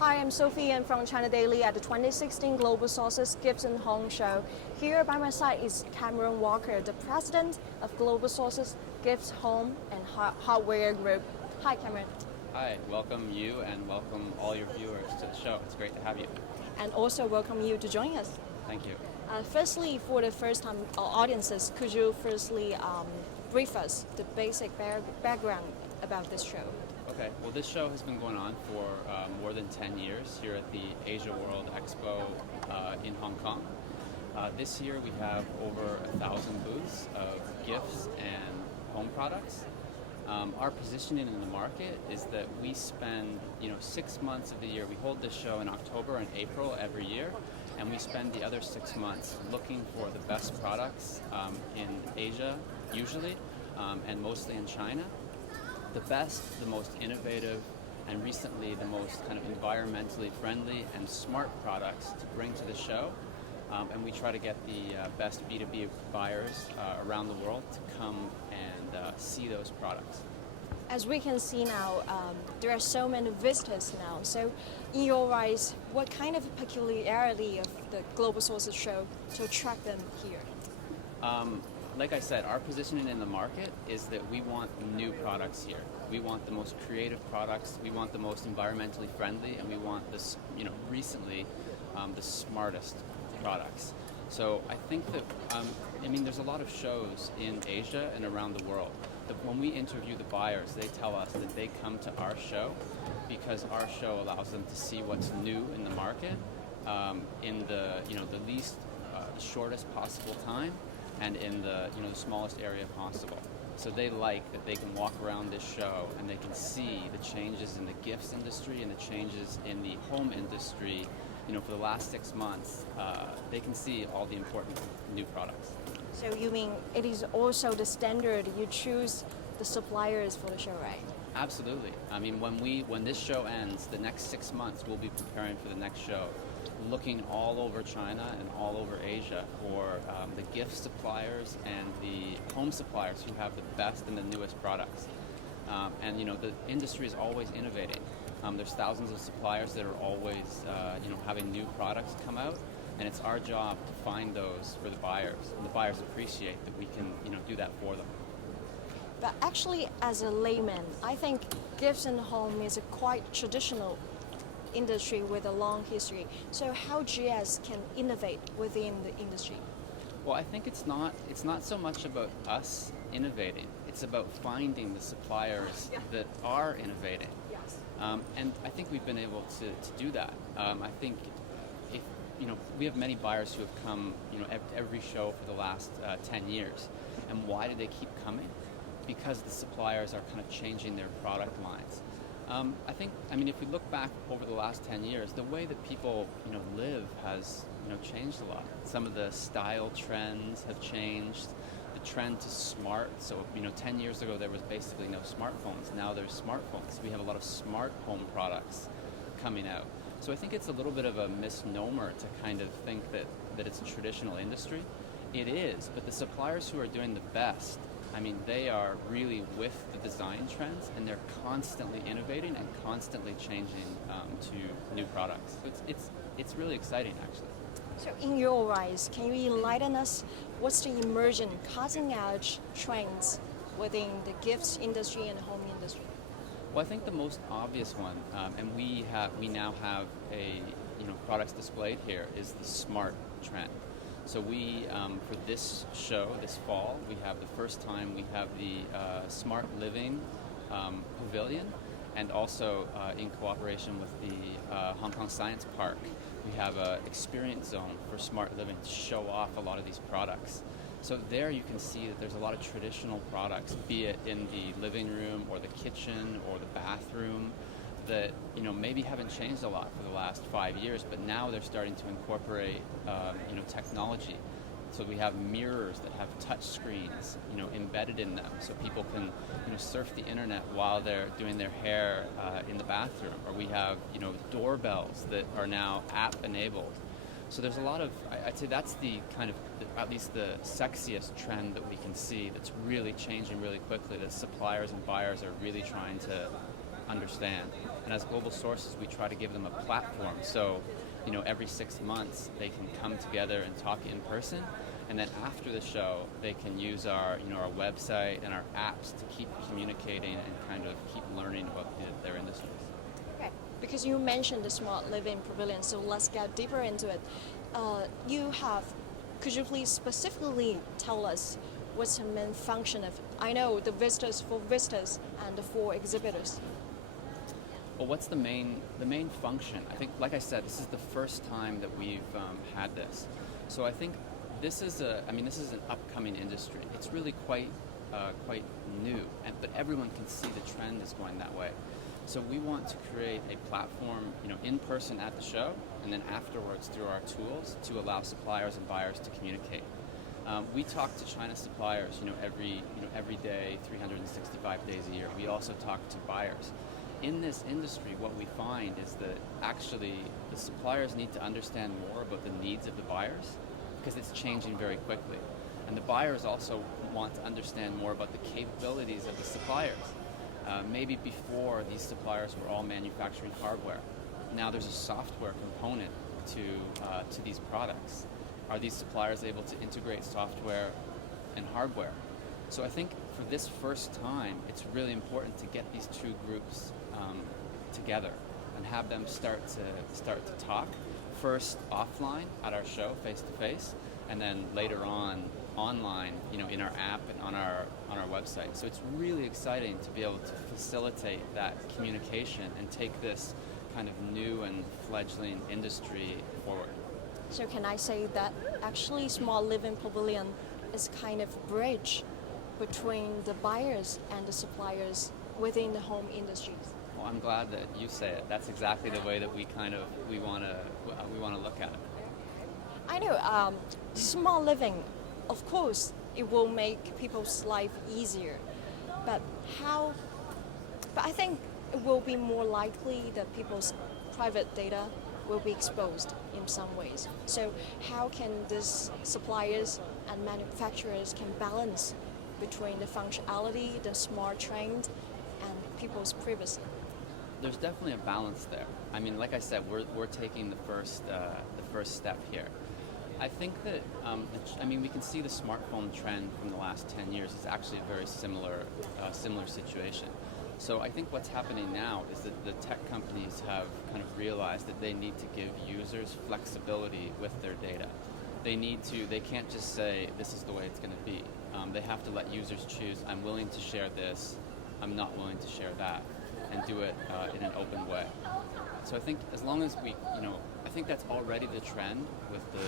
Hi, I'm Sophie and from China Daily at the 2016 Global Sources Gifts and Home Show. Here by my side is Cameron Walker, the president of Global Sources Gifts, Home and Hardware Group. Hi, Cameron. Hi, welcome you and welcome all your viewers to the show. It's great to have you. And also welcome you to join us. Thank you. Firstly, for the first-time audiences, could you firstly brief us the basic background about this show? Okay, well this show has been going on for more than 10 years here at the AsiaWorld-Expo in Hong Kong. This year we have over 1,000 booths of gifts and home products. Our positioning in the market is that we spend 6 months of the year. We hold this show in October and April every year, and we spend the other 6 months looking for the best products in Asia usually, and mostly in China. The best, the most innovative, and recently the most kind of environmentally friendly and smart products to bring to the show. And we try to get the best B2B buyers around the world to come and see those products. As we can see now, there are so many visitors now. So in your eyes, what kind of peculiarity of the Global Sources show to attract them here? Like I said, our positioning in the market is that we want new products here. We want the most creative products, we want the most environmentally friendly, and we want this, recently, the smartest products. So I think that, there's a lot of shows in Asia and around the world. When we interview the buyers, they tell us that they come to our show because our show allows them to see what's new in the market in the least, the shortest possible time, and in the the smallest area possible. So they like that they can walk around this show and they can see the changes in the gifts industry and the changes in the home industry. For the last 6 months, they can see all the important new products. So you mean it is also the standard you choose the suppliers for the show, right? Absolutely. When this show ends, the next 6 months we'll be preparing for the next show, looking all over China and all over Asia for the gift suppliers and the home suppliers who have the best and the newest products. The industry is always innovating. There's thousands of suppliers that are always having new products come out, and it's our job to find those for the buyers, and the buyers appreciate that we can do that for them. But actually, as a layman, I think gifts and home is a quite traditional industry with a long history. So how GS can innovate within the industry? Well, I think it's not so much about us innovating. It's about finding the suppliers that are innovating. Yes. And I think we've been able to do that. I think if we have many buyers who have come every show for the last 10 years. And why do they keep coming? Because the suppliers are kind of changing their product lines. I think if we look back over the last 10 years, the way that people live has changed a lot. Some of the style trends have changed. The trend to smart. So 10 years ago there was basically no smartphones. Now there's smartphones. We have a lot of smart home products coming out. So I think it's a little bit of a misnomer to kind of think that it's a traditional industry. It is, but the suppliers who are doing the best, they are really with the design trends, and they're constantly innovating and constantly changing to new products. So it's really exciting, actually. So in your eyes, can you enlighten us what's the immersion, cutting-edge trends within the gifts industry and home industry? Well, I think the most obvious one, and we now have a products displayed here, is the smart trend. So we, for this show, this fall, we have the first time we have the Smart Living Pavilion, and also in cooperation with the Hong Kong Science Park, we have an experience zone for smart living to show off a lot of these products. So there you can see that there's a lot of traditional products, be it in the living room or the kitchen or the bathroom, that maybe haven't changed a lot for the last 5 years, but now they're starting to incorporate technology. So we have mirrors that have touch screens embedded in them, so people can surf the internet while they're doing their hair in the bathroom. Or we have doorbells that are now app enabled. So there's a lot of, I'd say that's the kind of, at least the sexiest trend that we can see that's really changing really quickly, that suppliers and buyers are really trying to understand. And as global sources, we try to give them a platform. So, every 6 months they can come together and talk in person. And then after the show, they can use our website and our apps to keep communicating and kind of keep learning about their industries. Okay, because you mentioned the Smart Living Pavilion, so let's get deeper into it. Could you please specifically tell us what's the main function of, I know, the visitors and for exhibitors? Well, what's the main function? I think, like I said, this is the first time that we've had this. So I think this is an upcoming industry. It's really quite new, but everyone can see the trend is going that way. So we want to create a platform, in person at the show, and then afterwards through our tools to allow suppliers and buyers to communicate. We talk to China suppliers, every day, 365 days a year. We also talk to buyers. In this industry, what we find is that actually the suppliers need to understand more about the needs of the buyers because it's changing very quickly. And the buyers also want to understand more about the capabilities of the suppliers. Maybe before, these suppliers were all manufacturing hardware. Now there's a software component to these products. Are these suppliers able to integrate software and hardware? So I think for this first time, it's really important to get these two groups together and have them start to talk. First offline at our show, face to face, and then later on online, in our app and on our website. So it's really exciting to be able to facilitate that communication and take this kind of new and fledgling industry forward. So can I say that actually Smart Living Pavilion is kind of a bridge between the buyers and the suppliers within the home industries? Well, I'm glad that you say it. That's exactly the way that we want to look at it. I know, smart living, of course, it will make people's life easier, but I think it will be more likely that people's private data will be exposed in some ways. So how can these suppliers and manufacturers can balance between the functionality, the smart trend, and people's privacy? There's definitely a balance there. I mean, like I said, we're taking the first step here. I think that we can see the smartphone trend from the last 10 years is actually a very similar situation. So I think what's happening now is that the tech companies have kind of realized that they need to give users flexibility with their data. They can't just say this is the way it's going to be. They have to let users choose. I'm willing to share this. I'm not willing to share that, and do it in an open way. So I think as long as I think that's already the trend with the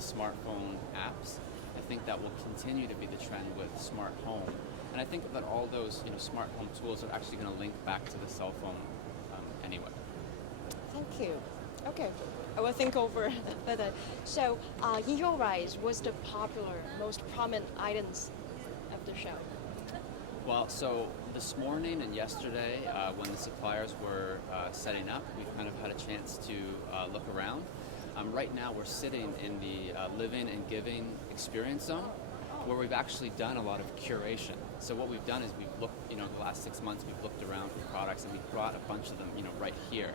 smartphone apps. I think that will continue to be the trend with smart home. And I think that all those smart home tools are actually going to link back to the cell phone anyway. Thank you. Okay, I will think over further. So, in your eyes, what's the most prominent items of the show? Well, so this morning and yesterday, when the suppliers were setting up, we kind of had a chance to look around. Right now, we're sitting in the Living and Giving Experience Zone, where we've actually done a lot of curation. So what we've done is we've looked, the last 6 months, we've looked around for products, and we've brought a bunch of them, right here.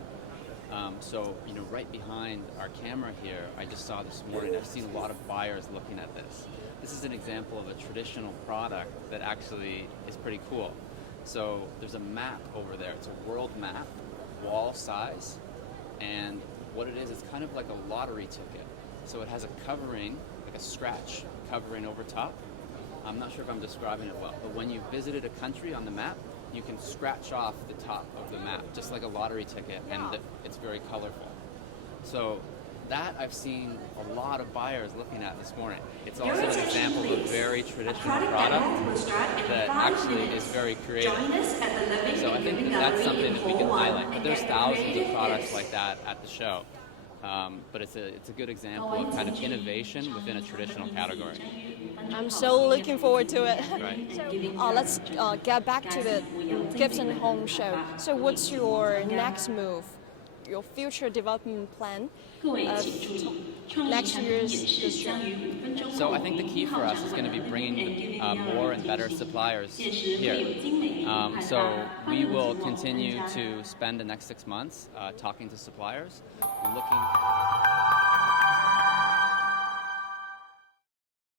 So, right behind our camera here, I just saw this morning, I've seen a lot of buyers looking at this. This is an example of a traditional product that actually is pretty cool. So there's a map over there. It's a world map, wall size, and what it is, it's kind of like a lottery ticket. So it has a covering, like a scratch covering over top. I'm not sure if I'm describing it well, but when you visited a country on the map, you can scratch off the top of the map, just like a lottery ticket, and it's very colorful. So that I've seen a lot of buyers looking at this morning. It's also an example of a very traditional product that actually is very creative. So I think that's something that we can highlight. But there's thousands of products like that at the show. But it's a good example of kind of innovation within a traditional category. I'm so looking forward to it. Right. So let's get back to the Gibson Home Show. So what's your next move, your future development plan next year's this show? So I think the key for us is going to be bringing more and better suppliers here. So we will continue to spend the next 6 months talking to suppliers, looking.